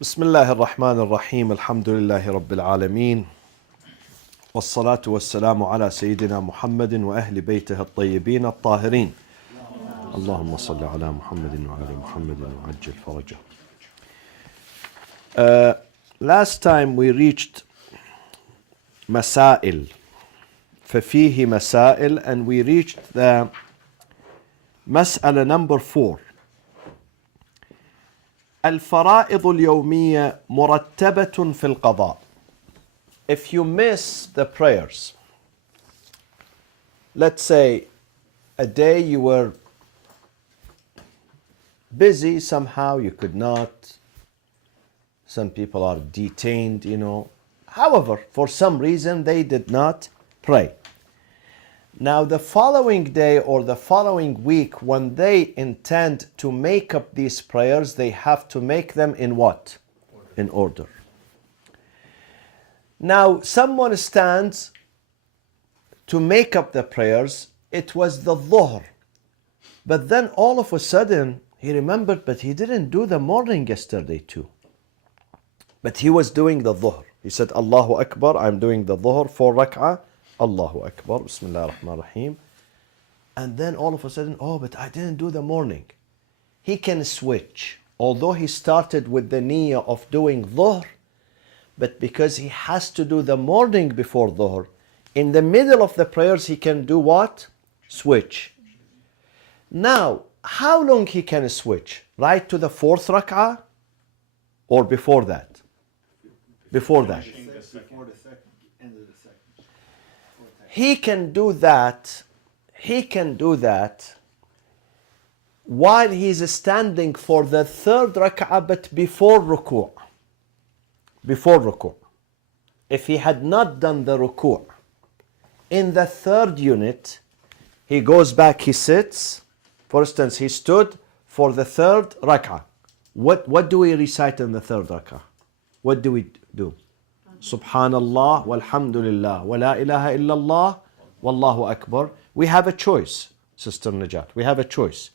بسم الله الرحمن الرحيم الحمد لله رب العالمين والصلاة والسلام على سيدنا محمد وأهل بيته الطيبين الطاهرين اللهم صل على محمد وعلى محمد وعجل فرجه. Last time we reached مسائل ففيه مسائل and we reached the مسألة number 4. الفرائض اليومية مرتبة في القضاء. If you miss the prayers, let's say a day you were busy somehow, you could not, some people are detained, however, for some reason they did not pray. Now the following day or the following week, when they intend to make up these prayers, they have to make them in what? In order. Now someone stands to make up the prayers. It was the dhuhr. But then all of a sudden he remembered, but he didn't do the morning yesterday too. But he was doing the dhuhr. He said, Allahu Akbar, I'm doing the dhuhr 4 rak'ah. Allahu Akbar, Bismillah ar-Rahman ar-Rahim. And then all of a sudden, but I didn't do the morning. He can switch. Although he started with the niyyah of doing dhuhr, but because he has to do the morning before dhuhr, in the middle of the prayers he can do what? Switch. Now, how long he can switch? Right to the 4th rak'ah? Or before that? Before that. He can do that while he's standing for the 3rd rak'ah, but before ruku'. Before ruku'. If he had not done the ruku' in the 3rd unit, he goes back, he sits. For instance, he stood for the 3rd rak'ah. What do we recite in the 3rd rak'ah? What do we do? Subhanallah walhamdulillah wa la ilaha illallah wallahu akbar. We have a choice, Sister Najat. We have a choice.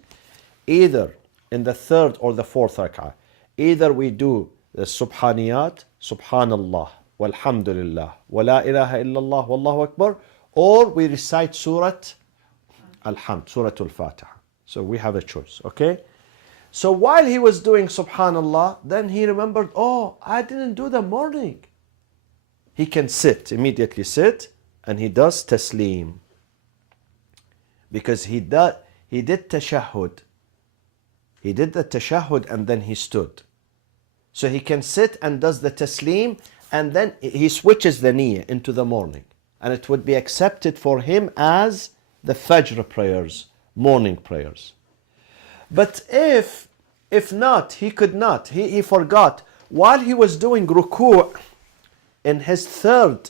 Either in the 3rd or the 4th rak'ah, either we do the subhaniyat, subhanallah walhamdulillah wa la ilaha illallah wallahu akbar, or we recite Surah Al-Hamd, Surah Al-Fatiha. So we have a choice, okay? So while he was doing subhanallah, then he remembered, I didn't do the morning. He can sit, immediately sit, and he does taslim. Because he did tashahhud. He did the tashahhud and then he stood. So he can sit and does the taslim, and then he switches the niyyah into the morning. And it would be accepted for him as the fajr prayers, morning prayers. But if not, he could not, he forgot, while he was doing ruku' in his third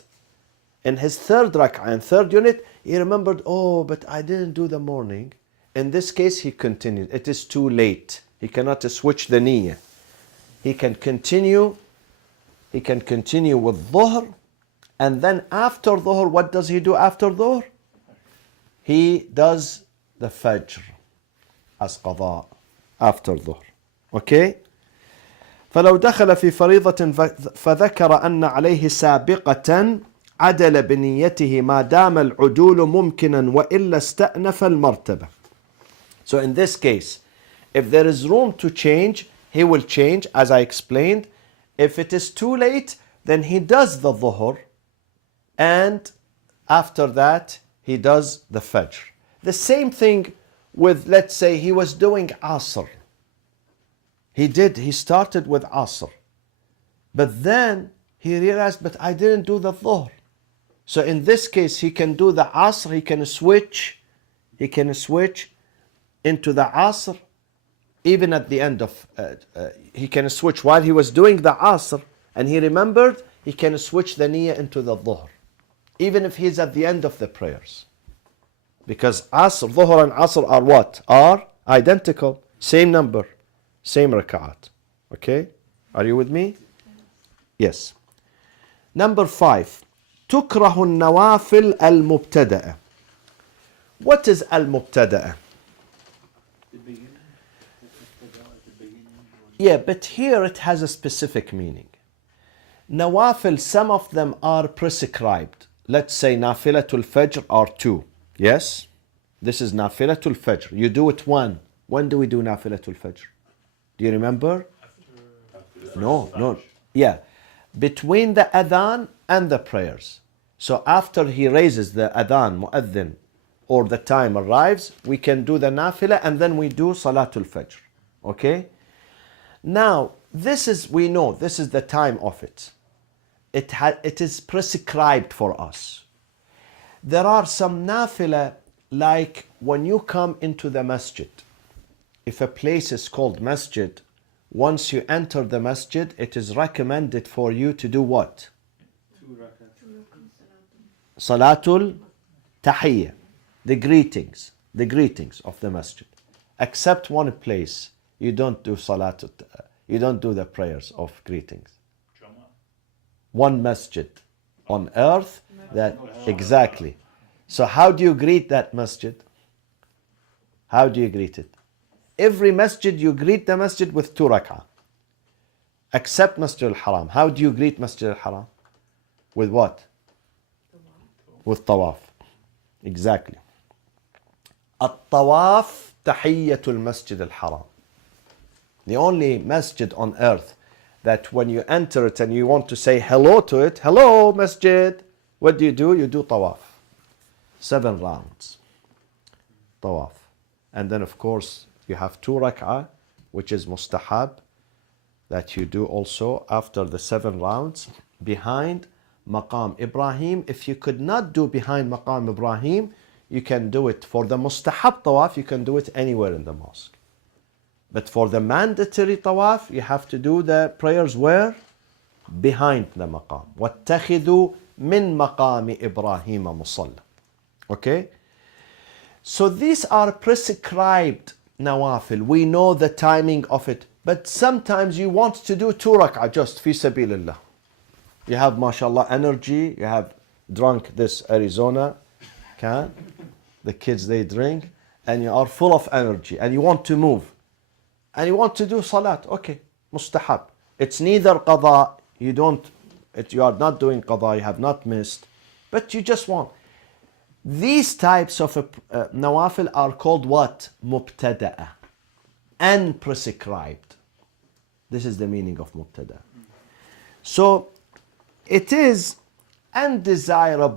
rak'ah and 3rd unit, he remembered, but I didn't do the morning. In this case, he continued. It is too late. He cannot switch the niyyah. He can continue with dhuhr, and then after dhuhr, what does he do after dhuhr? He does the fajr as qada after dhuhr. Okay? فلو دخل في فريضة فذكر أن عليه سابقة عدل بنيته ما دام العدول ممكنا وإلا استأنف المرتبة. So in this case, if there is room to change, he will change, as I explained. If it is too late, then he does the dhuhr, and after that he does the fajr. The same thing with, let's say he was doing asr. He started with asr, but then he realized, but I didn't do the dhuhr. So in this case, he can do the asr, he can switch into the asr, even at the end of, he can switch while he was doing the asr, and he remembered, he can switch the niyyah into the dhuhr, even if he's at the end of the prayers. Because asr, dhuhr and asr are what? Are identical, same number, same rak'at. Okay? Are you with me? Yes. Number 5. تكره النوافل المبتدأة. What is al-mubtada'a? Yeah, but here it has a specific meaning. Nawafil, some of them are prescribed. Let's say Nafilatul Fajr are 2. Yes? This is Nafilatul Fajr. You do it 1. When do we do Nafilatul Fajr? Do you remember? No. Yeah. Between the adhan and the prayers. So after he raises the adhan, mu'adhin, or the time arrives, we can do the nafila and then we do Salatul Fajr. Okay? Now, we know this is the time of it. It is prescribed for us. There are some nafila, like when you come into the masjid. If a place is called masjid, once you enter the masjid, it is recommended for you to do what? Salatul Tahiyya, the greetings of the masjid. Except one place, you don't do you don't do the prayers of greetings. One masjid on earth that exactly. So how do you greet that masjid? How do you greet it? Every masjid, you greet the masjid with 2 rak'ah. Except Masjid al-Haram. How do you greet Masjid al-Haram? With what? With tawaf. Exactly. At-tawaf tahiyyatul Masjid al-Haram. The only masjid on earth that when you enter it and you want to say hello to it, hello masjid, what do? You do tawaf. 7 rounds. Tawaf. And then of course you have 2 rak'ah, which is mustahab, that you do also after the 7 rounds behind Maqam Ibrahim. If you could not do behind Maqam Ibrahim, you can do it for the mustahab tawaf, you can do it anywhere in the mosque. But for the mandatory tawaf, you have to do the prayers where? Behind the maqam. وَاتَّخِذُوا مِن مَقَامِ إِبْرَاهِيمَ مُصَلَّى. Okay? So these are prescribed nawafil. We know the timing of it. But sometimes you want to do 2 rak'ah just fi sabilillah. You have, mashallah, energy. You have drunk this Arizona can. The kids, they drink. And you are full of energy. And you want to move. And you want to do salat. Okay, mustahab. It's neither qada. You are not doing qada. You have not missed. But you just want. These types of nawafil are called what? Mubtada'a. Unprescribed. This is the meaning of mubtada. So it is undesired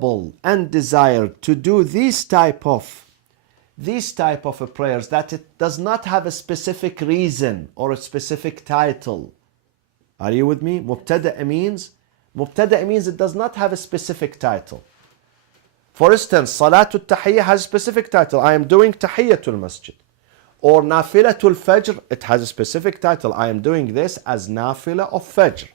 to do these type of prayers that it does not have a specific reason or a specific title. Are you with me? Mubtada means it does not have a specific title. For instance, Salatul Tahiyya has a specific title. I am doing Tahiyyatul Masjid. Or Nafilatul Fajr, it has a specific title. I am doing this as Nafila of Fajr.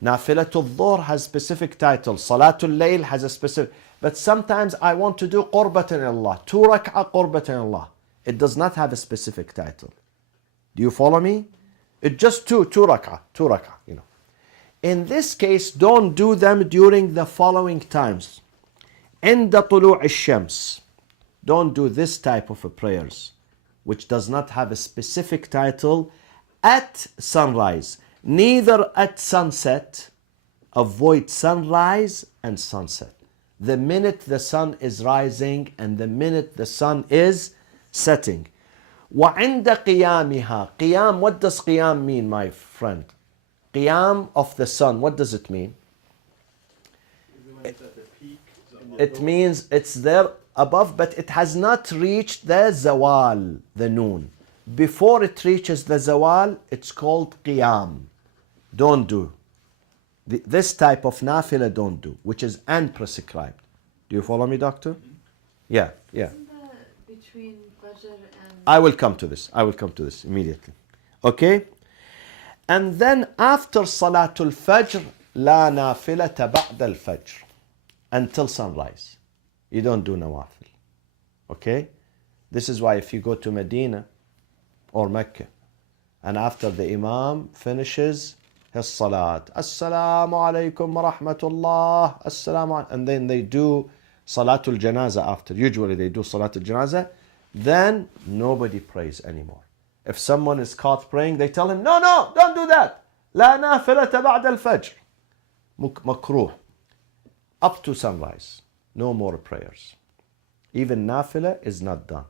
Nafilatul Dhuhr has a specific title. Salatul Layl has a specific. But sometimes I want to do Qurbatan Allah. 2 rak'ah Qurbatan Allah. It does not have a specific title. Do you follow me? It's just 2 rak'ah, you know. In this case, don't do them during the following times. عند طلوع الشمس. Don't do this type of prayers, which does not have a specific title, at sunrise. Neither at sunset. Avoid sunrise and sunset. The minute the sun is rising and the minute the sun is setting. وعند قيامها. Qiyam, what does qiyam mean, my friend? Qiyam of the sun, what does it mean? It means it's there above, but it has not reached the zawal, the noon. Before it reaches the zawal, it's called qiyam. Don't do. This type of nafila don't do, which is unprescribed. Do you follow me, doctor? Yeah. Isn't that between Fajr and... I will come to this immediately. Okay? And then after Salatul Fajr, la nafilata ba'da al-Fajr. Until sunrise. You don't do nawafil. Okay? This is why if you go to Medina or Mecca, and after the Imam finishes his salat, Assalamu alaikum wa rahmatullah, Assalamu, and then they do Salatul Janaza after. Usually they do Salatul Janaza. Then nobody prays anymore. If someone is caught praying, they tell him, no, no, don't do that. لا نافلة بعد الفجر. مكروه. Up to sunrise. No more prayers. Even nafila is not done.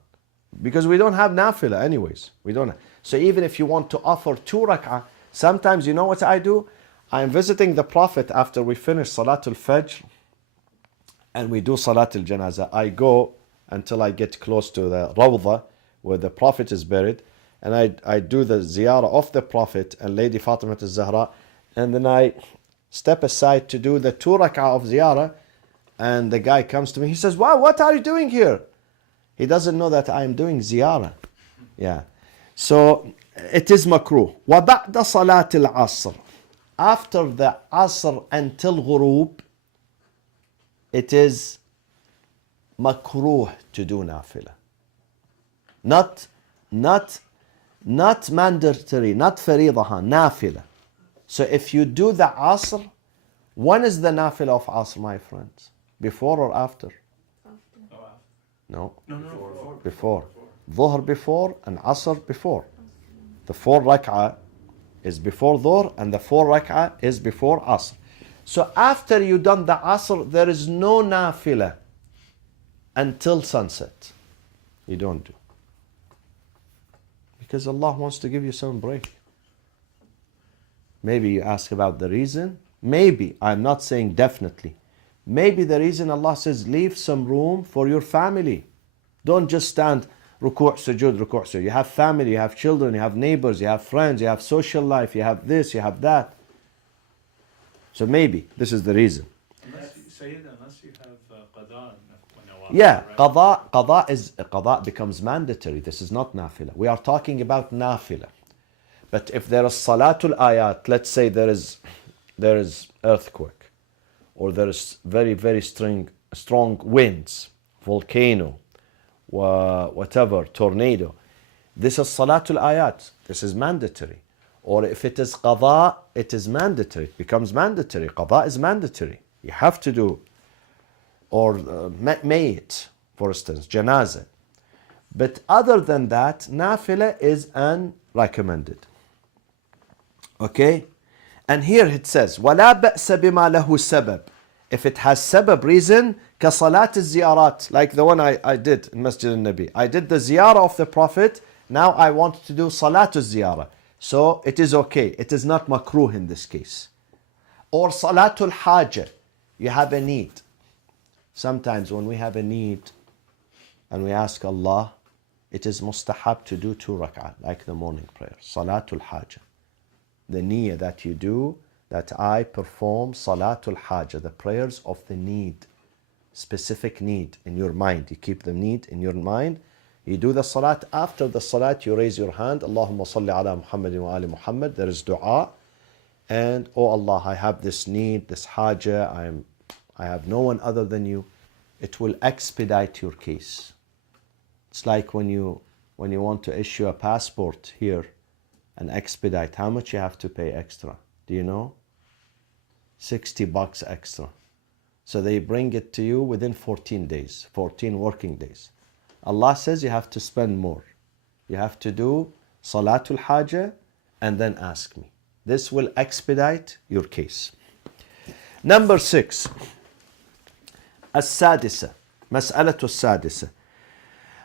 Because we don't have nafila anyways. We don't. So even if you want to offer 2 rak'ah, sometimes you know what I do? I'm visiting the Prophet after we finish Salatul Fajr and we do Salatul Janazah. I go until I get close to the Rawdah where the Prophet is buried, and I do the ziyarah of the Prophet and Lady Fatima al-Zahra, and then I step aside to do the 2 rak'ah of ziyarah, and the guy comes to me. He says, wow, what are you doing here? He doesn't know that I am doing ziyarah. Yeah. So it is makruh. وَبَعْدَ صَلَاةِ الْعَصْرِ. After the Asr until Ghurub, it is makruh to do nafila. Not mandatory, not faridaha, nafila. So if you do the Asr, when is the nafila of Asr, my friends? Before or after? No. Before. Dhuhr before and Asr before. The 4 rak'ah is before Dhuhr and the 4 rak'ah is before Asr. So after you done the Asr, there is no nafila until sunset. You don't do. Because Allah wants to give you some break. Maybe you ask about the reason. Maybe, I'm not saying definitely. Maybe the reason Allah says leave some room for your family. Don't just stand ruku' sujood, ruku' sujood. You have family, you have children, you have neighbors, you have friends, you have social life, you have this, you have that. So maybe this is the reason. Unless you have qada. Yeah, qada becomes mandatory. This is not nafila. We are talking about nafila. But if there is salatul ayat, let's say there is earthquake, or there is very, very strong winds, volcano, whatever, tornado. This is salatul ayat. This is mandatory. Or if it is qada, it is mandatory. It becomes mandatory. Qada is mandatory. You have to do. Or mayit, for instance, janazah. But other than that, nafila is unrecommended. Okay? And here it says, وَلَا بَأْسَ بِمَا لَهُ سَبَبْ. If it has sabab reason, كَصَلَاةِ الزِّيَارَات, like the one I did in Masjid al-Nabi. I did the ziyarah of the Prophet, now I want to do salatul ziyarah. So it is okay. It is not makruh in this case. Or salatul hajah. You have a need. Sometimes when we have a need and we ask Allah, it is mustahab to do 2 rak'ah, like the morning prayer. Salatul hajah. The niyyah that you do, that I perform salatul hajah, the prayers of the need, specific need in your mind. You keep the need in your mind. You do the salat. After the salat, you raise your hand. Allahumma salli ala Muhammadin wa ali Muhammad. There is dua. And, oh Allah, I have this need, this hajah. I have no one other than you. It will expedite your case. It's like when you want to issue a passport here and expedite. How much you have to pay extra? Do you know? $60 extra. So they bring it to you within 14 days, 14 working days. Allah says you have to spend more. You have to do salatul hajah and then ask me. This will expedite your case. Number 6. السادسة. مسألة السادسة.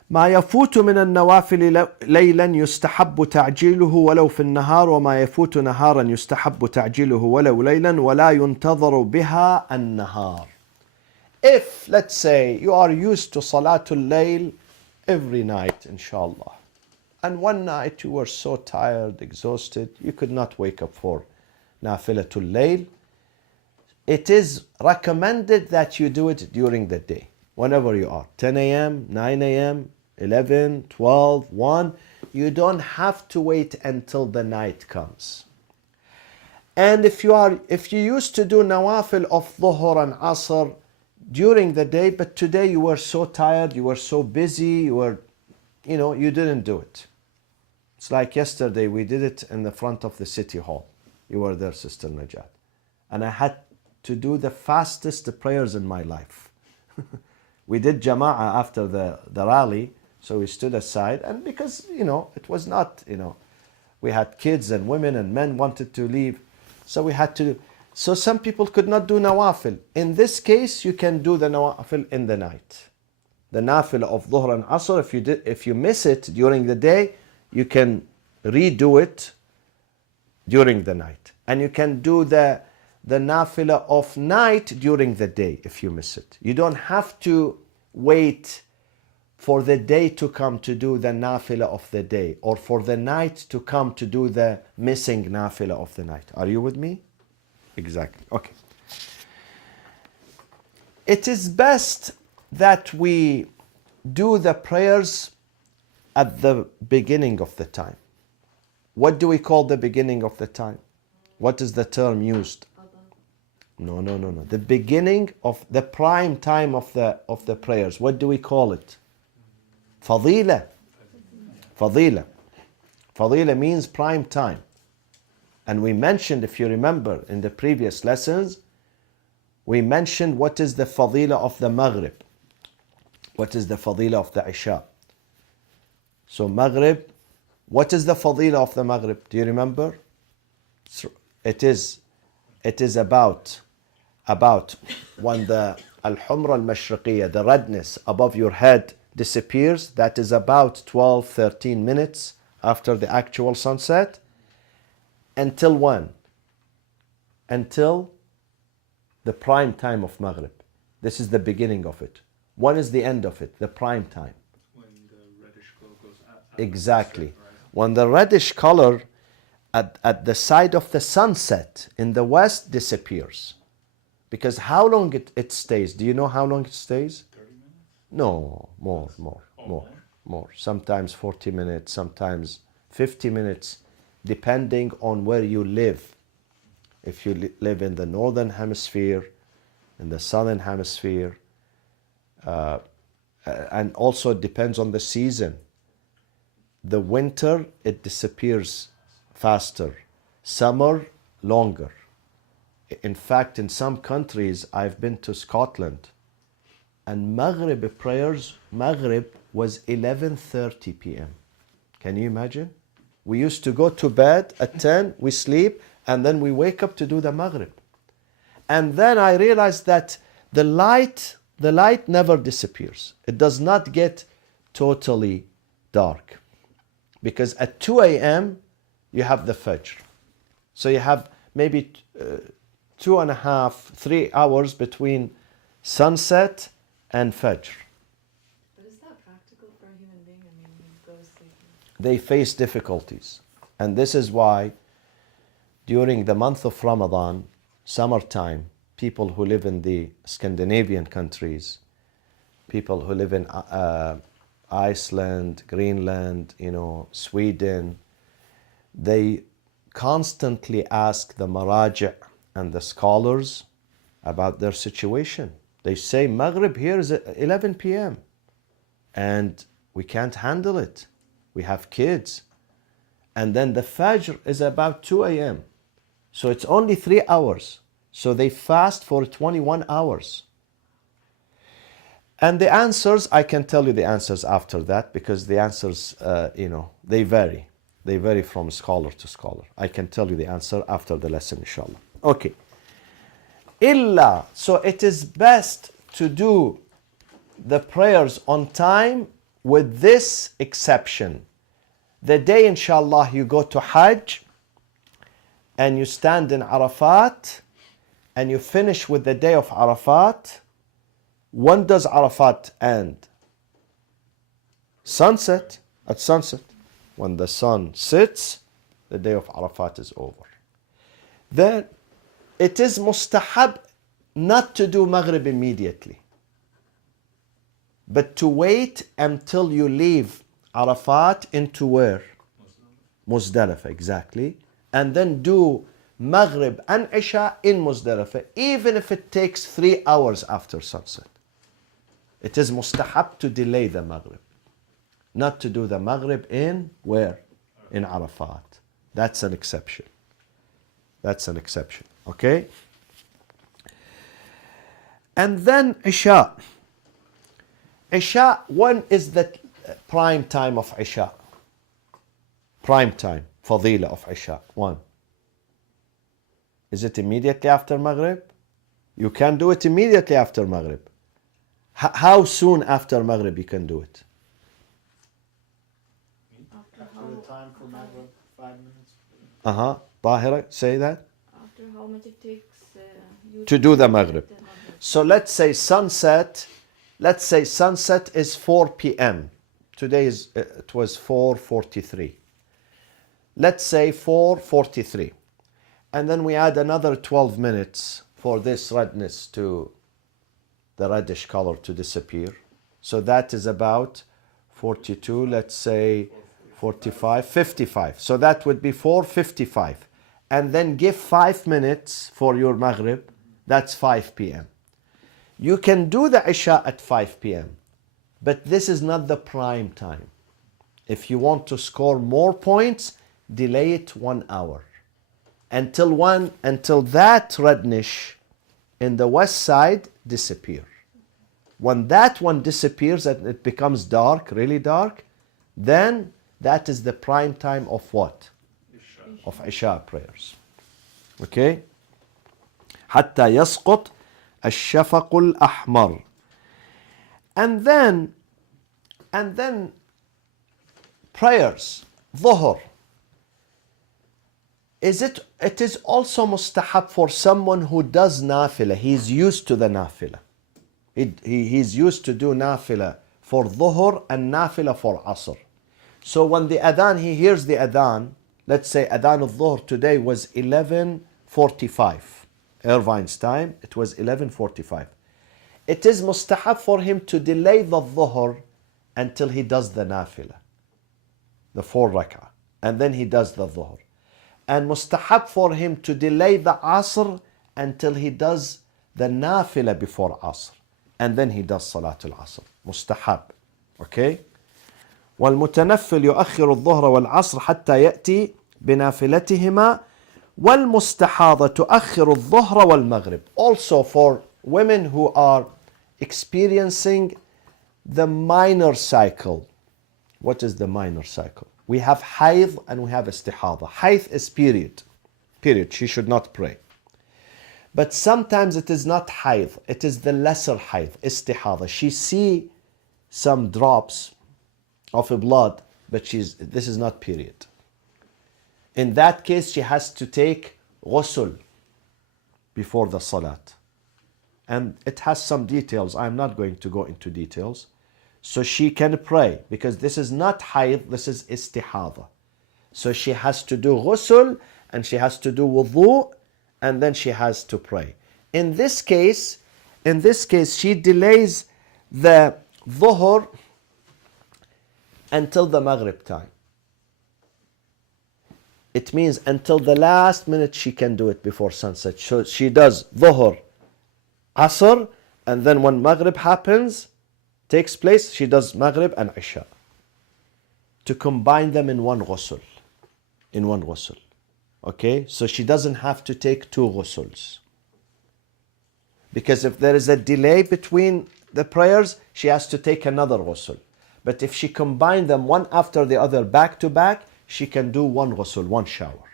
ما يفوت من النوافل ليلا يستحب تعجيله ولو في النهار وما يفوت نهارا يستحب تعجيله ولو ليلا ولا ينتظر بها النهار. If, let's say, you are used to Salatul Layl every night, inshallah, and one night you were so tired, exhausted, you could not wake up for Nafilatul Layl, it is recommended that you do it during the day, whenever you are, 10 a.m., 9 a.m., 11, 12, 1. You don't have to wait until the night comes. And if you used to do nawafil of dhuhr and asr during the day, but today you were so tired, you were so busy, you didn't do it. It's like yesterday we did it in the front of the city hall. You were there, Sister Najat. And I had to do the fastest prayers in my life. We did jama'ah after the rally, So we stood aside, and because, it was not, we had kids and women and men wanted to leave. So we had to, so some people could not do nawafil. In this case, you can do the nawafil in the night. The nafil of Dhuhr and Asr, if you miss it during the day, you can redo it during the night. And you can do the nafila of night during the day if you miss it. You don't have to wait for the day to come to do the nafila of the day, or for the night to come to do the missing nafila of the night. Are you with me? Exactly. Okay. It is best that we do the prayers at the beginning of the time. What do we call the beginning of the time? What is the term used? No. The beginning of the prime time of the prayers. What do we call it? Fadila. Fadila. Fadila means prime time. And we mentioned, if you remember in the previous lessons, we mentioned what is the fadila of the Maghrib. What is the fadila of the Isha? So Maghrib, what is the fadila of the Maghrib? Do you remember? It is about when the al-humra al-mashriqiyya, the redness above your head disappears. That is about 12-13 minutes after the actual sunset. Until when? Until the prime time of Maghrib. This is the beginning of it. When is the end of it? The prime time. When the reddish color goes out. Exactly. When the reddish color at the side of the sunset in the west disappears. Because how long it stays? Do you know how long it stays? 30 minutes? No, more. Sometimes 40 minutes, sometimes 50 minutes, depending on where you live. If you live in the northern hemisphere, in the southern hemisphere, and also it depends on the season. The winter, it disappears faster. Summer, longer. In fact, in some countries, I've been to Scotland, and Maghrib prayers, Maghrib was 11:30 p.m. Can you imagine? We used to go to bed at 10, we sleep, and then we wake up to do the Maghrib. And then I realized that the light never disappears. It does not get totally dark. Because at 2 a.m., you have the Fajr. So you have maybe 2.5, 3 hours between sunset and Fajr. But is that practical for a human being? I mean, you go to sleep. They face difficulties. And this is why during the month of Ramadan, summertime, people who live in the Scandinavian countries, people who live in Iceland, Greenland, Sweden, they constantly ask the maraja and the scholars about their situation. They say, Maghrib here is at 11 p.m. and we can't handle it. We have kids. And then the Fajr is about 2 a.m. So it's only 3 hours. So they fast for 21 hours. And the answers, I can tell you the answers after that, because the answers, they vary. They vary from scholar to scholar. I can tell you the answer after the lesson, inshallah. Okay. Illa, so it is best to do the prayers on time with this exception. The day, inshallah, you go to Hajj and you stand in Arafat and you finish with the day of Arafat. When does Arafat end? Sunset, at sunset. When the sun sits, the day of Arafat is over. Then it is mustahab not to do Maghrib immediately, but to wait until you leave Arafat into where? Muzdalifah, exactly. And then do Maghrib and Isha in Muzdalifah, even if it takes 3 hours after sunset. It is mustahab to delay the Maghrib. Not to do the Maghrib in where? In Arafat. That's an exception. That's an exception. Okay? And then Isha. Isha, when is the prime time of Isha. Prime time, fadila of Isha. One. Is it immediately after Maghrib? You can do it immediately after Maghrib. How soon after Maghrib you can do it? After After the time for Maghrib, 5 minutes. Tahira, say that. after how much it takes you To do the Maghrib. the Maghrib. So let's say sunset is 4 p.m. Today it was 4:43. Let's say 4:43. And then we add another 12 minutes for this redness to the reddish color to disappear. So that is about 42, let's say 45, 55. So that would be 4:55. And then give 5 minutes for your Maghrib. That's 5 p.m. You can do the Isha at 5 p.m. But this is not the prime time. If you want to score more points, delay it 1 hour. Until that reddish in the west side disappear. When that one disappears and it becomes dark, really dark, then that is the prime time of what? Isha. Of Isha prayers. Okay? حتى يسقط الشفق الأحمر. And then prayers, Dhuhr. It is also mustahab for someone who does nafila. He's used to the nafila. He's used to do nafila for Dhuhr and nafila for Asr. So when the adhan, he hears the adhan, let's say adhan al-Dhuhr today was 11:45. Irvine's time, it was 11:45. It is mustahab for him to delay the Dhuhr until he does the nafila, the 4 rak'ah, and then he does the Dhuhr. And mustahab for him to delay the Asr until he does the nafila before Asr, and then he does Salatul Asr. Mustahab. Okay? والمتنفل يؤخر الظهر والعصر حتى يأتي بنافلتهما والمستحاضة تؤخر الظهر والمغرب. Also for women who are experiencing the minor cycle. What is the minor cycle? We have hayd and we have istihada. Hayd is period. Period. She should not pray. But sometimes it is not hayd. It is the lesser hayd, istihada. She see some drops of blood, but this is not period. In that case, she has to take ghusl before the salat. And it has some details. I'm not going to go into details. So she can pray, because this is not hayd, this is istihada. So she has to do ghusl, and she has to do wudu, and then she has to pray. In this case, she delays the dhuhr until the maghrib time. It means until the last minute she can do it before sunset. So she does dhuhr, asr, and then when maghrib takes place, she does maghrib and isha. To combine them in one ghusl. Okay? So she doesn't have to take 2 ghusls. Because if there is a delay between the prayers, she has to take another ghusl. But if she combines them one after the other back to back, she can do 1 ghusl, 1 shower.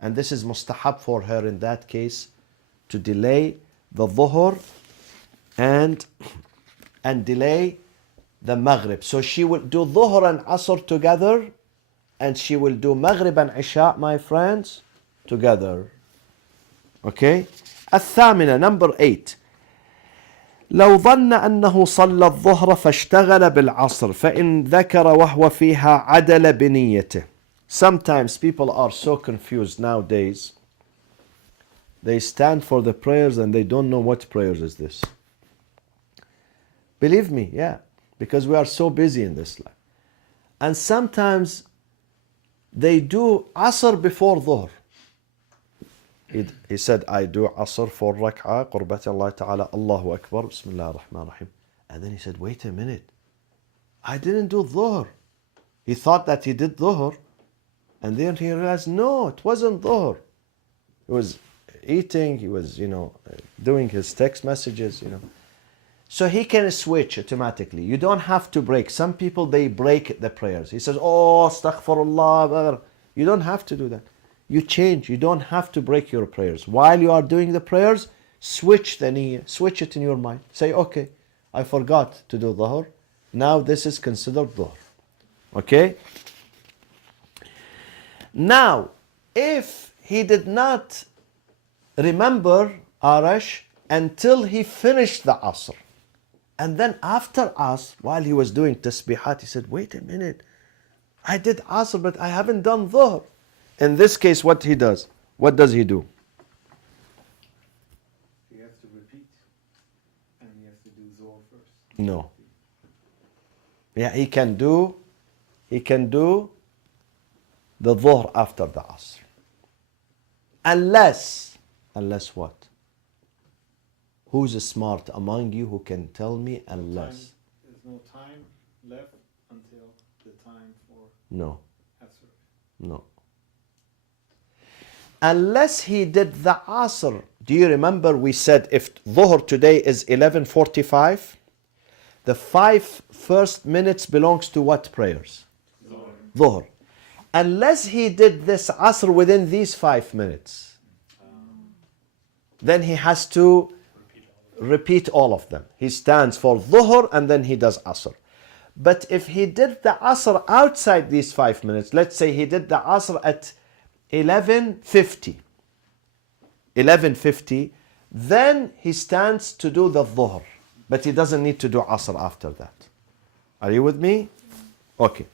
And this is mustahab for her in that case to delay the dhuhr and delay the maghrib. So she will do dhuhr and asr together, and she will do maghrib and isha, my friends, together. Okay? الثامنة, number 8. لو ظن أنه صلى الظهر فاشتغل بالعصر فإن ذكر وهو فيها عدل بنيته. Sometimes people are so confused nowadays. They stand for the prayers and they don't know what prayers is this. Believe me, yeah, because we are so busy in this life. And sometimes they do Asr before Dhuhr. He said, I do Asr 4 rak'ah, Qurbat Allah Ta'ala, Allahu Akbar, Bismillah ar-Rahman ar-Rahim. And then he said, wait a minute, I didn't do Dhuhr. He thought that he did Dhuhr. And then he realized, no, it wasn't Dhuhr. He was eating, he was, doing his text messages, So he can switch automatically. You don't have to break. Some people, they break the prayers. He says, oh, astaghfirullah. You don't have to do that. You change. You don't have to break your prayers. While you are doing the prayers, switch the niyyah. Switch it in your mind. Say, okay, I forgot to do dhuhr. Now this is considered dhuhr. Okay? Now, if he did not remember Arash until he finished the Asr, and then after Asr, while he was doing tasbihat, he said, wait a minute, I did Asr, but I haven't done Dhuhr. In this case, what he does? What does he do? You have to repeat, and you have to do Zohar first. No. Yeah, he can do the Dhuhr after the Asr. Unless what? Who's smart among you who can tell me unless? There's no time left until the time for No, Asr. no. Unless he did the Asr. Do you remember we said if Dhuhr today is 11:45, the 5 first minutes belongs to what prayers? Dhuhr. Unless he did this Asr within these 5 minutes, then he has to repeat all of them. He stands for Dhuhr and then he does Asr. But if he did the Asr outside these 5 minutes, let's say he did the Asr at 11:50, then he stands to do the Dhuhr. But he doesn't need to do Asr after that. Are you with me? Okay.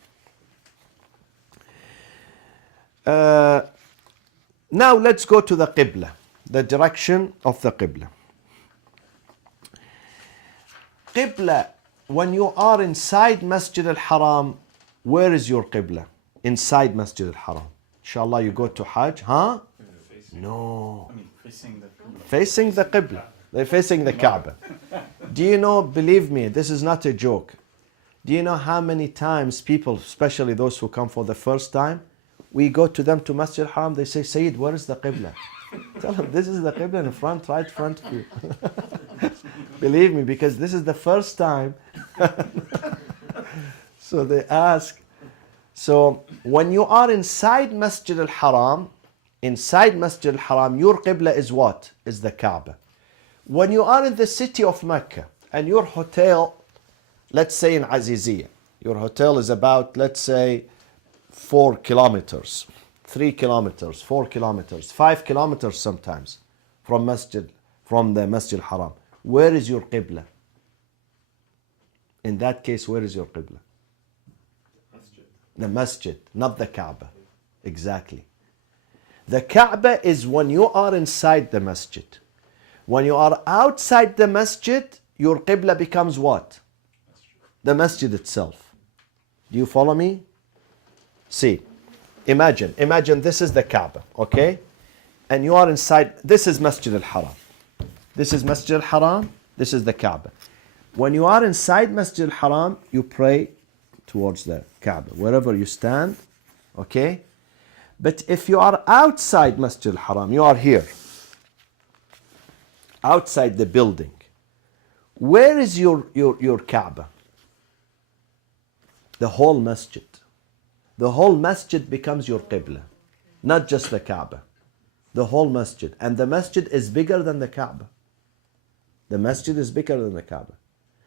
Now let's go to the Qibla, the direction of the Qibla. Qibla, when you are inside Masjid al-Haram, where is your Qibla? Inside Masjid al-Haram. Inshallah, you go to Hajj, huh? No. Facing the Facing the Qibla. They're facing the Kaaba. Do you know, believe me, this is not a joke. Do you know how many times people, especially those who come for the first time, we go to them to Masjid al-Haram, they say, Sayyid, where is the Qibla? Tell them, this is the Qibla in front, right front of you. Believe me, because this is the first time. So they ask. So when you are inside Masjid al-Haram, your Qibla is what? Is the Kaaba. When you are in the city of Mecca and your hotel, let's say in Aziziyah, your hotel is about, let's say, 4 kilometers, 3 kilometers, 4 kilometers, 5 kilometers sometimes from the Masjid al-Haram. Where is your Qibla? In that case, where is your Qibla? masjid. The Masjid, not the Kaaba. Exactly. The Kaaba is when you are inside the Masjid. When you are outside the Masjid, your Qibla becomes what? The Masjid itself. Do you follow me? See, imagine this is the Kaaba, okay? And you are inside, this is Masjid al-Haram. This is Masjid al-Haram, this is the Kaaba. When you are inside Masjid al-Haram, you pray towards the Kaaba, wherever you stand, okay? But if you are outside Masjid al-Haram, you are here, outside the building, where is your Kaaba? The whole Masjid. The whole Masjid becomes your Qibla, not just the Kaaba. The whole Masjid. And the Masjid is bigger than the Kaaba. The Masjid is bigger than the Kaaba.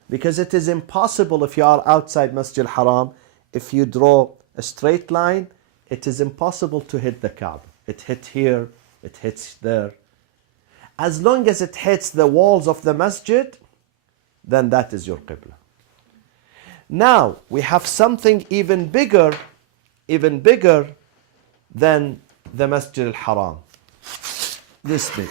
Because it is impossible if you are outside Masjid al-Haram, if you draw a straight line, it is impossible to hit the Kaaba. It hits here, it hits there. As long as it hits the walls of the Masjid, then that is your Qibla. Now, we have something even bigger than the Masjid al-Haram. This big.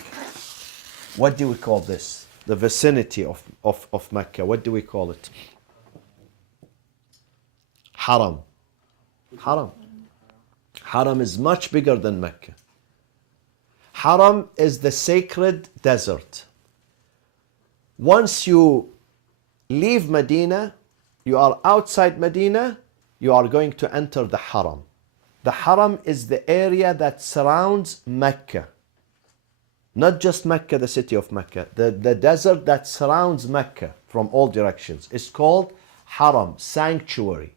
What do we call this? The vicinity of Mecca. What do we call it? Haram. Haram. Haram is much bigger than Mecca. Haram is the sacred desert. Once you leave Medina, you are outside Medina, you are going to enter the Haram. The Haram is the area that surrounds Mecca. Not just Mecca, the city of Mecca. The desert that surrounds Mecca from all directions is called Haram, sanctuary.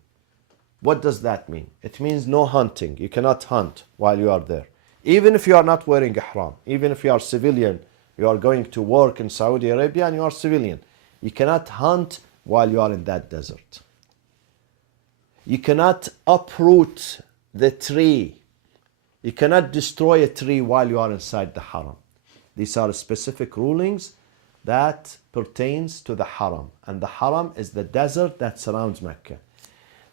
What does that mean? It means no hunting. You cannot hunt while you are there. Even if you are not wearing ihram, even if you are civilian, you are going to work in Saudi Arabia and you are civilian, you cannot hunt while you are in that desert. You cannot uproot the tree. You cannot destroy a tree while you are inside the haram. These are specific rulings that pertains to the haram. And the haram is the desert that surrounds Mecca.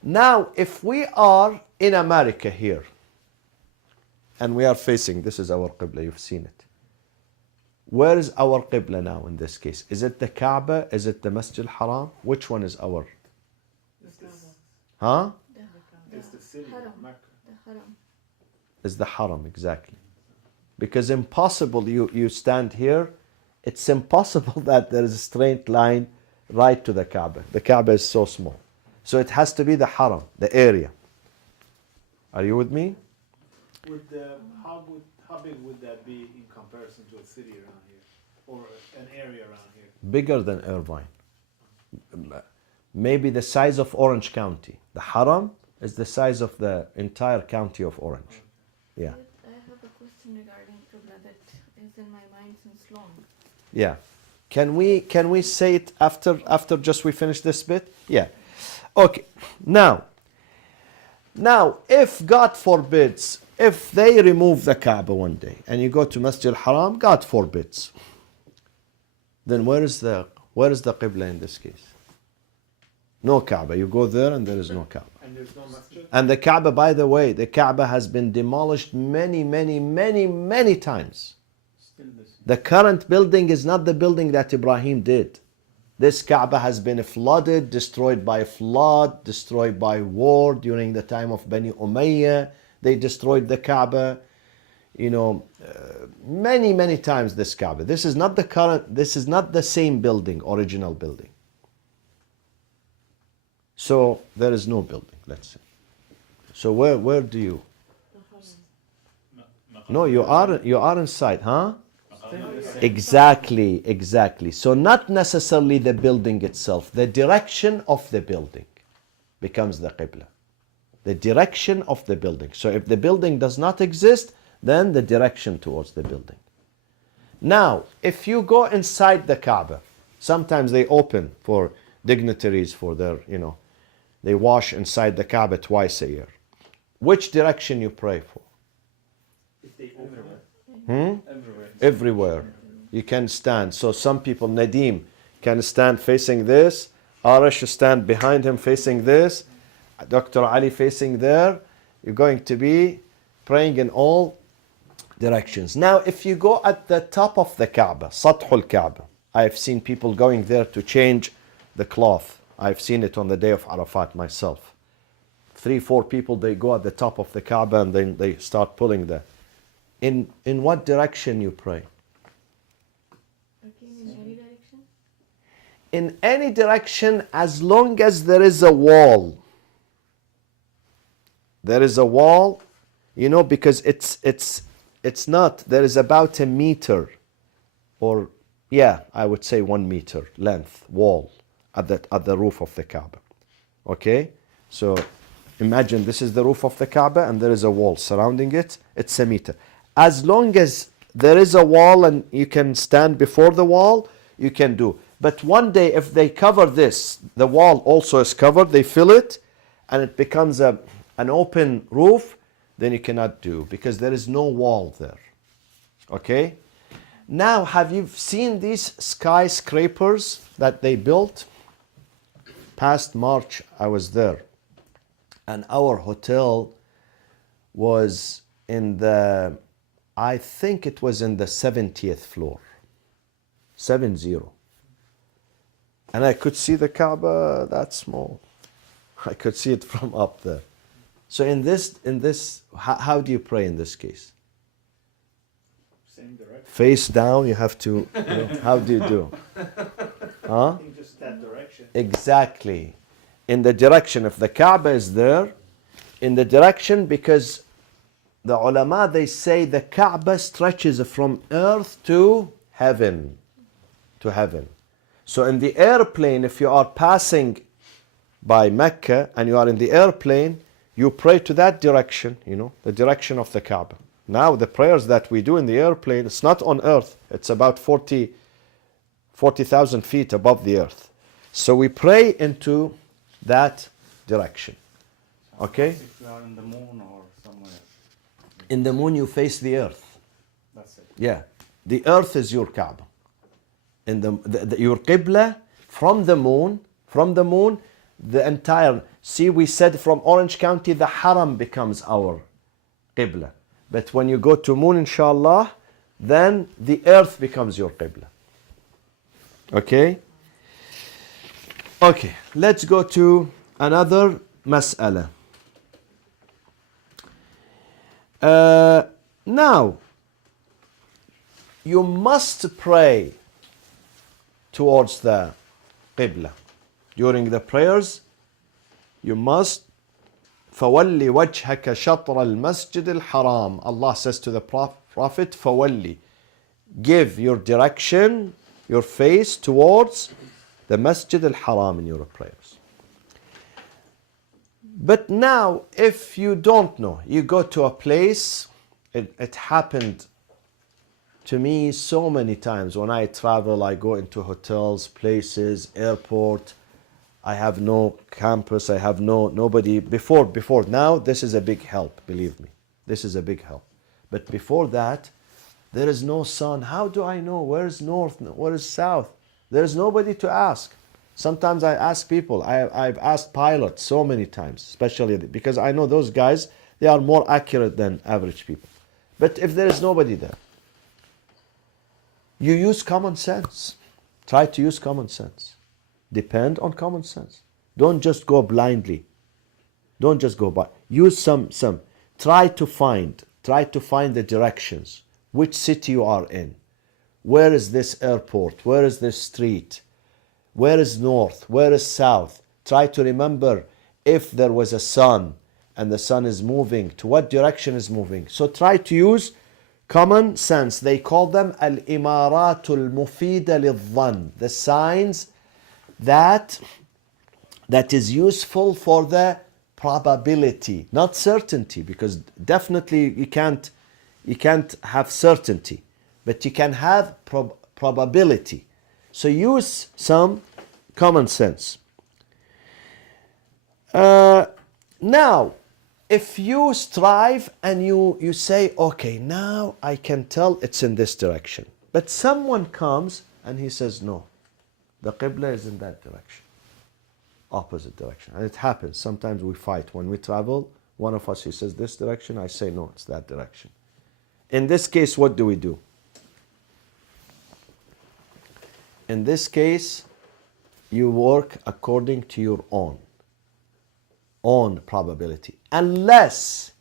Now, if we are in America here, and we are facing, this is our Qibla, you've seen it. Where is our Qibla now in this case? Is it the Kaaba? Is it the Masjid al-Haram? Which one is our? It's the, Huh? it's the city Haram. of Mecca. The haram. Is the Haram, exactly. Because impossible, you stand here, it's impossible that there is a straight line right to the Kaaba. The Kaaba is so small. So it has to be the Haram, the area. Are you with me? How big would that be in comparison to a city around here, or an area around here? Bigger than Irvine. Maybe the size of Orange County. The Haram is the size of the entire county of Orange. Yeah. I have a question regarding Qibla that is in my mind since long. Yeah. Can we say it after just we finish this bit? Yeah. Okay. Now, if God forbids, if they remove the Kaaba one day and you go to Masjid al-Haram, God forbids, then where is the Qibla in this case? No Kaaba. You go there and there is no Kaaba. And there's no masjid? And the Kaaba, by the way, the Kaaba has been demolished many times. Still the same. The current building is not the building that Ibrahim did. This Kaaba has been flooded, destroyed by flood, destroyed by war during the time of Bani Umayyah. They destroyed the Kaaba, many times this Kaaba. This is not the same building, original building. So there is no building, let's say. So where do you? The haram. No, you are inside, huh? Still the same. Exactly. So not necessarily the building itself, the direction of the building becomes the Qibla. The direction of the building. So if the building does not exist, then the direction towards the building. Now, if you go inside the Kaaba, sometimes they open for dignitaries for their, they wash inside the Kaaba twice a year. Which direction you pray for? If they open Everywhere. Everywhere. You can stand. So some people, Nadim, can stand facing this. Arash stand behind him facing this. Dr. Ali facing there. You're going to be praying in all directions. Now, if you go at the top of the Kaaba, Sathul Kaaba, I've seen people going there to change the cloth. I've seen it on the day of Arafat myself. 3-4 people, they go at the top of the Kaaba and then they start pulling the... In what direction you pray? Okay, in any direction? In any direction, as long as there is a wall. There is a wall, because it's not, there is about a meter, or I would say 1 meter length wall at the roof of the Kaaba. Okay? So imagine this is the roof of the Kaaba and there is a wall surrounding it. It's a meter. As long as there is a wall and you can stand before the wall, you can do. But one day if they cover this, the wall also is covered, they fill it, and it becomes an open roof, then you cannot do, because there is no wall there. Okay? Now, have you seen these skyscrapers that they built? Past March, I was there. And our hotel was in I think it was in the 70th floor. 70. And I could see the Kaaba that small. I could see it from up there. So in this, how do you pray in this case? same direction. Face down, you have to, how do you do? Huh? I think just that direction. the ulama, they say the Kaaba stretches from earth to heaven. To heaven. So in the airplane, if you are passing by Mecca and you are in the airplane, you pray to that direction, the direction of the Kaaba. Now the prayers that we do in the airplane, it's not on earth. It's about 40,000 feet above the earth. So we pray into that direction. Okay? If you are in the moon or somewhere. In the moon you face the earth. That's it. Yeah. The earth is your Kaaba. In your Qibla from the moon, the entire, see, we said from Orange County the Haram becomes our Qibla. But when you go to moon, inshallah, then the earth becomes your Qibla. Okay? Okay, let's go to another mas'ala. Now, you must pray towards the Qibla. During the prayers, you must فَوَلِّ وَجْهَكَ شَطْرَ الْمَسْجِدِ الْحَرَامِ. Allah says to the Prophet, فَوَلِّ, give your direction, your face towards the Masjid al-Haram in your prayers. But now, if you don't know, you go to a place, it happened to me so many times. When I travel, I go into hotels, places, airport. I have no campus, I have nobody. Before, now this is a big help, believe me. This is a big help. But before that, there is no sun. How do I know where is north, where is south? There is nobody to ask. Sometimes I ask people, I've asked pilots so many times, especially because I know those guys, they are more accurate than average people. But if there is nobody there, you use common sense. Try to use common sense. Depend on common sense. Don't just go blindly. Don't just go by. Use some. Try to find the directions. Which city you are in. Where is this airport? Where is this street? Where is north? Where is south? Try to remember if there was a sun and the sun is moving, to what direction is moving. So try to use common sense. They call them al-imaratul mufida lil-dhann. The signs that is useful for the probability, not certainty, because definitely you can't have certainty, but you can have probability. So use some common sense. Now, if you strive and you say, okay, now I can tell it's in this direction, but someone comes and he says, no, the Qibla is in that direction, opposite direction. And it happens. Sometimes we fight. When we travel, one of us, he says this direction, I say, no, it's that direction. In this case, what do we do? In this case, you work according to your own probability. Unless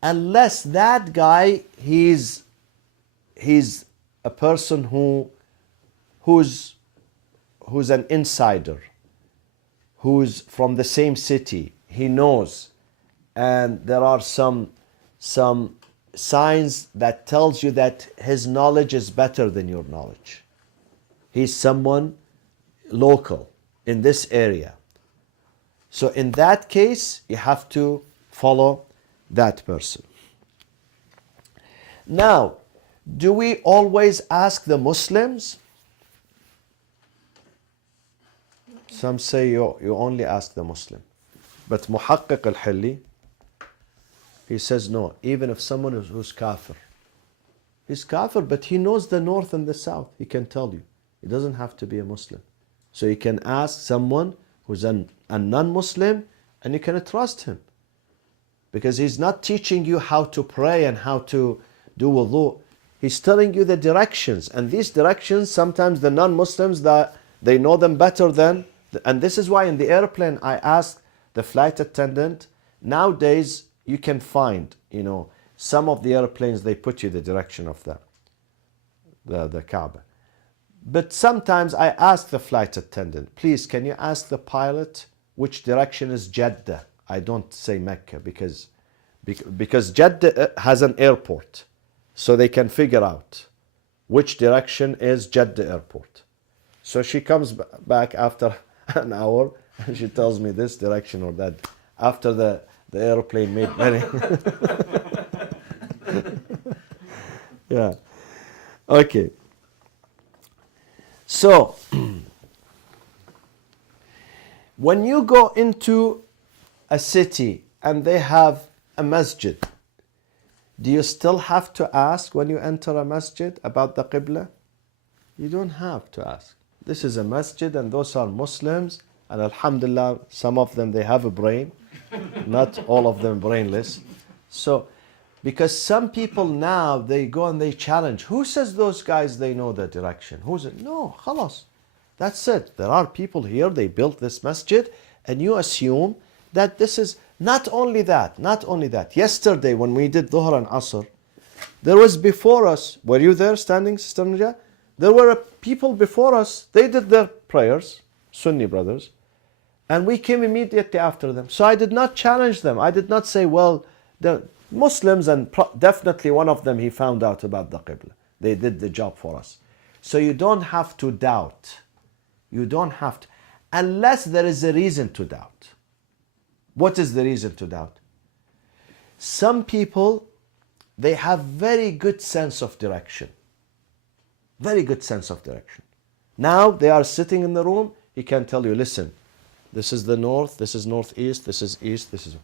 that guy, he's a person who's an insider, who's from the same city, he knows, and there are some signs that tells you that his knowledge is better than your knowledge. He's someone local in this area. So in that case, you have to follow that person. Now, do we always ask the Muslims? Some say you only ask the Muslim. But Muhaqqiq al-Hilli, he says no, even if someone who's kafir. He's kafir, but he knows the north and the south. He can tell you. He doesn't have to be a Muslim. So you can ask someone who's a non-Muslim and you can trust him. Because he's not teaching you how to pray and how to do wudu. He's telling you the directions. And these directions, sometimes the non-Muslims, they know them better than... And this is why in the airplane I asked the flight attendant, nowadays you can find, some of the airplanes, they put you the direction of the Kaaba. But sometimes I ask the flight attendant, please, can you ask the pilot which direction is Jeddah? I don't say Mecca Because Jeddah has an airport, so they can figure out which direction is Jeddah airport. So she comes back after an hour and she tells me this direction or that. After the airplane made many. Yeah. Okay. So, when you go into a city and they have a masjid, do you still have to ask when you enter a masjid about the Qibla? You don't have to ask. This is a masjid and those are Muslims, and alhamdulillah, some of them they have a brain, not all of them brainless. So, because some people now, they go and they challenge. Who says those guys, they know the direction? Who's it? No, khalas. That's it. There are people here, they built this masjid, and you assume that this is not only that. Yesterday when we did Dhuhr and Asr, there was before us, were you there standing, Sister Najah? There were people before us, they did their prayers, Sunni brothers, and we came immediately after them. So I did not challenge them. I did not say, well, the Muslims, and definitely one of them, he found out about the Qibla. They did the job for us. So you don't have to doubt. You don't have to, unless there is a reason to doubt. What is the reason to doubt? Some people, they have very good sense of direction. Very good sense of direction. Now they are sitting in the room, he can tell you, listen, this is the north, this is northeast, this is east, this is...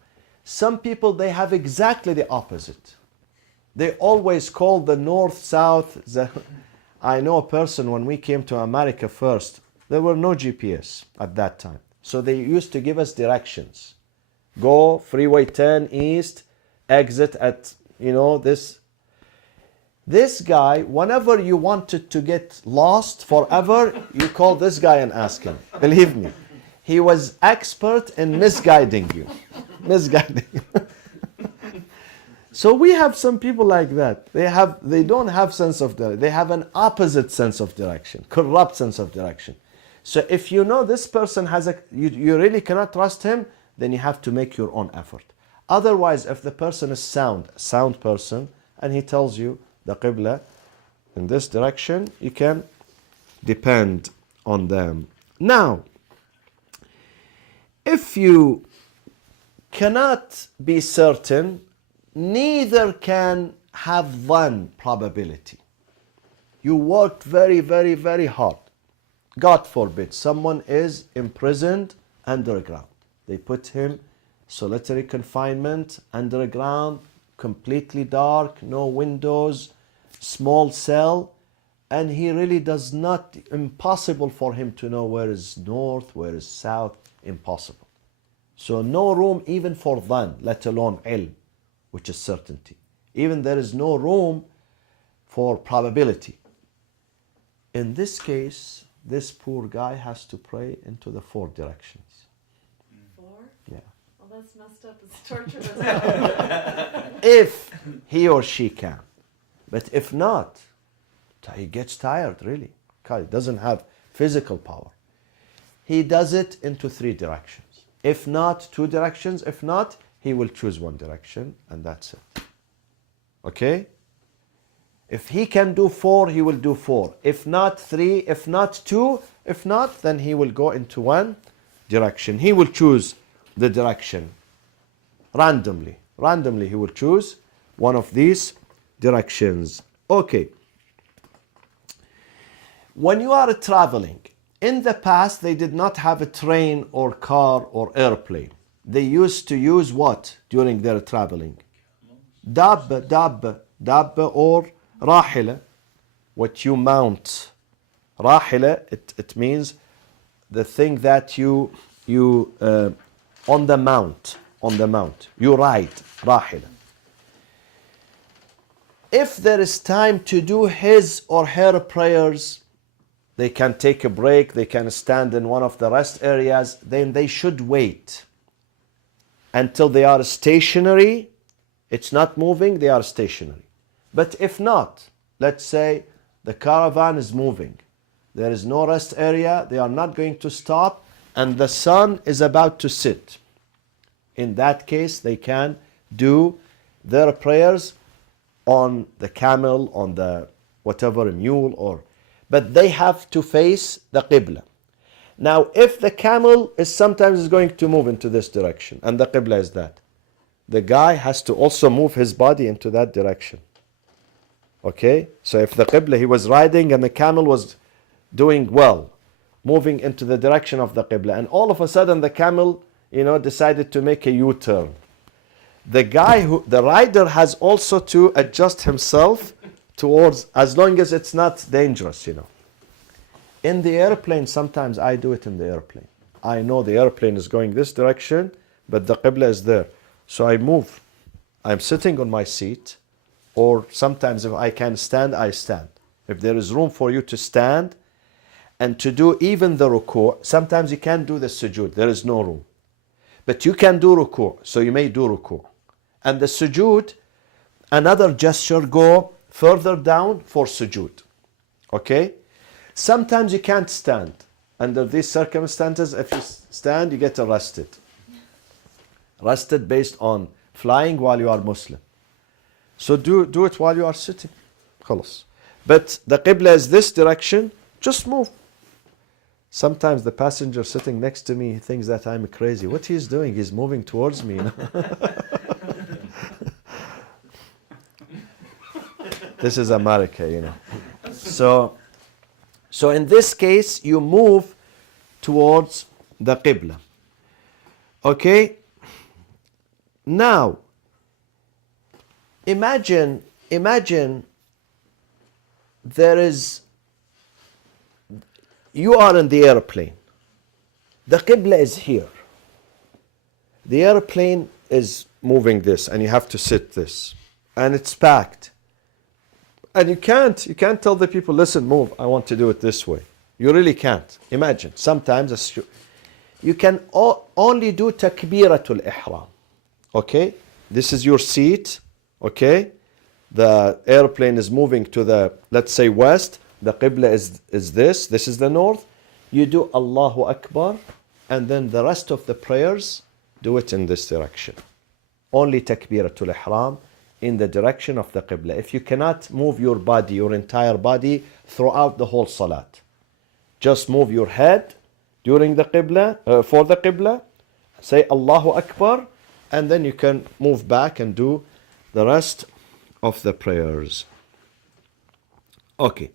Some people, they have exactly the opposite. They always call the north, south. I know a person, when we came to America first, there were no GPS at that time. So they used to give us directions. Go Freeway 10 east, exit at, this. This guy, whenever you wanted to get lost forever, you call this guy and ask him. Believe me, he was expert in misguiding you. Misguiding. So we have some people like that. They don't have sense of direction. They have an opposite sense of direction, corrupt sense of direction. So if you know this person you really cannot trust him, then you have to make your own effort. Otherwise, if the person is sound person, and he tells you the Qibla in this direction, you can depend on them. Now, if you cannot be certain, neither can have one probability. You worked very, very, very hard. God forbid, someone is imprisoned underground. They put him solitary confinement underground, completely dark, no windows, small cell, and he really does not, impossible for him to know where is north, where is south, impossible. So no room even for dhan, let alone ilm, which is certainty. Even there is no room for probability. In this case, this poor guy has to pray into the 4 directions. 4? Yeah. Well, that's messed up. It's torture. If he or she can. But if not, he gets tired, really. He doesn't have physical power. He does it into 3 directions. If not, 2 directions. If not, he will choose 1 direction, and that's it. Okay? If he can do 4, he will do 4. If not 3, if not 2, if not, then he will go into 1 direction. He will choose the direction randomly. Randomly, he will choose one of these directions. Okay. When you are traveling, in the past, they did not have a train or car or airplane. They used to use what during their traveling? Dabba or rahila, what you mount. Rahila, it means the thing that you on the mount, you ride, rahila. If there is time to do his or her prayers, they can take a break, they can stand in one of the rest areas, then they should wait until they are stationary. It's not moving, they are stationary. But if not, let's say the caravan is moving, there is no rest area, they are not going to stop, and the sun is about to sit. In that case, they can do their prayers on the camel, on the whatever mule, or but they have to face the Qibla. Now, if the camel is sometimes going to move into this direction, and the Qibla is that, the guy has to also move his body into that direction. Okay? So if the Qibla, he was riding and the camel was doing well, moving into the direction of the Qibla, and all of a sudden the camel, decided to make a U-turn. The rider has also to adjust himself towards, as long as it's not dangerous, In the airplane, sometimes I do it in the airplane. I know the airplane is going this direction, but the Qibla is there. So I move. I'm sitting on my seat, or sometimes if I can stand, I stand. If there is room for you to stand and to do even the ruku', sometimes you can't do the sujood, there is no room. But you can do ruku', so you may do ruku'. And the sujood, another gesture, go further down for sujood. Okay? Sometimes you can't stand. Under these circumstances, if you stand, you get arrested. Arrested based on flying while you are Muslim. So do it while you are sitting. خلاص. But the Qibla is this direction, just move. Sometimes the passenger sitting next to me thinks that I'm crazy. What he's doing, he's moving towards me. This is America, So in this case, you move towards the Qibla. Okay? Now, imagine you are in the airplane. The Qibla is here. The airplane is moving this, and you have to sit this. And it's packed. And you can't tell the people, listen, move, I want to do it this way. You really can't. Imagine, sometimes you can only do takbiratul ihram. Okay? This is your seat. Okay? The airplane is moving to the, let's say, west. The Qibla is this. This is the north. You do Allahu Akbar, and then the rest of the prayers, do it in this direction. Only takbiratul ihram in the direction of the Qibla. If you cannot move your body, your entire body, throughout the whole salat, just move your head during the Qibla, for the Qibla, say Allahu Akbar, and then you can move back and do the rest of the prayers. Okay.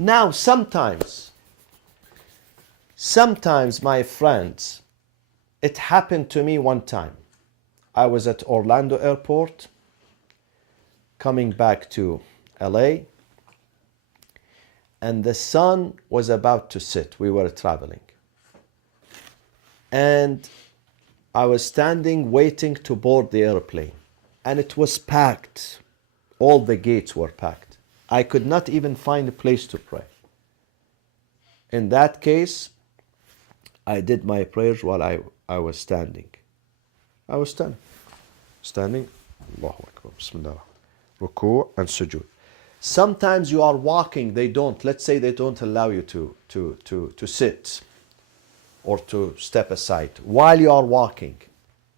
Now, sometimes, my friends, it happened to me one time. I was at Orlando Airport, coming back to LA, and the sun was about to set. We were traveling. And I was standing waiting to board the airplane, and it was packed. All the gates were packed. I could not even find a place to pray. In that case, I did my prayers while I was standing. I was standing, Allahu Akbar, Bismillah, Ruku' and Sujood. Sometimes you are walking, let's say they don't allow you to sit or to step aside. While you are walking,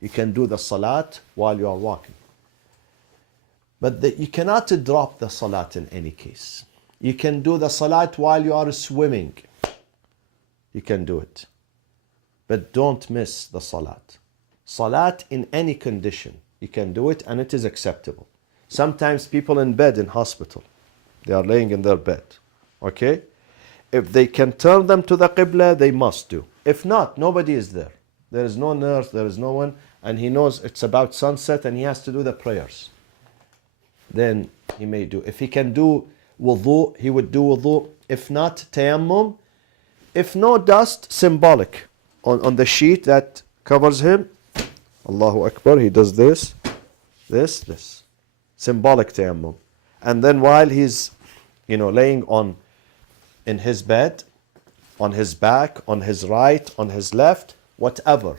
you can do the salat while you are walking. But you cannot drop the salat in any case. You can do the salat while you are swimming. You can do it. But don't miss the salat. Salat in any condition, you can do it, and it is acceptable. Sometimes people in bed in hospital, they are laying in their bed. Okay? If they can turn them to the Qibla, they must do. If not, nobody is there. There is no nurse, there is no one, and he knows it's about sunset and he has to do the prayers. Then he may do. If he can do wudu, he would do wudu. If not, tayammum. If no dust, symbolic. On the sheet that covers him, Allahu Akbar, he does this. Symbolic tayammum. And then while he's, laying in his bed, on his back, on his right, on his left, whatever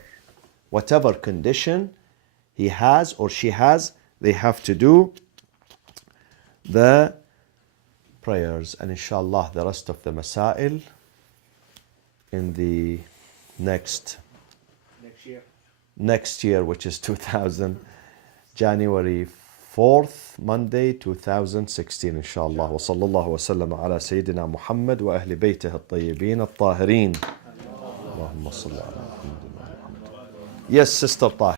condition he has or she has, they have to do the prayers. And inshallah, the rest of the masail in the next year, which is 2000, January 4th Monday 2016 إن شاء الله. وصلى الله وسلم على سيدنا محمد وأهل بيته الطيبين الطاهرين. اللهم صل على محمد. Yes, Sister Tahir.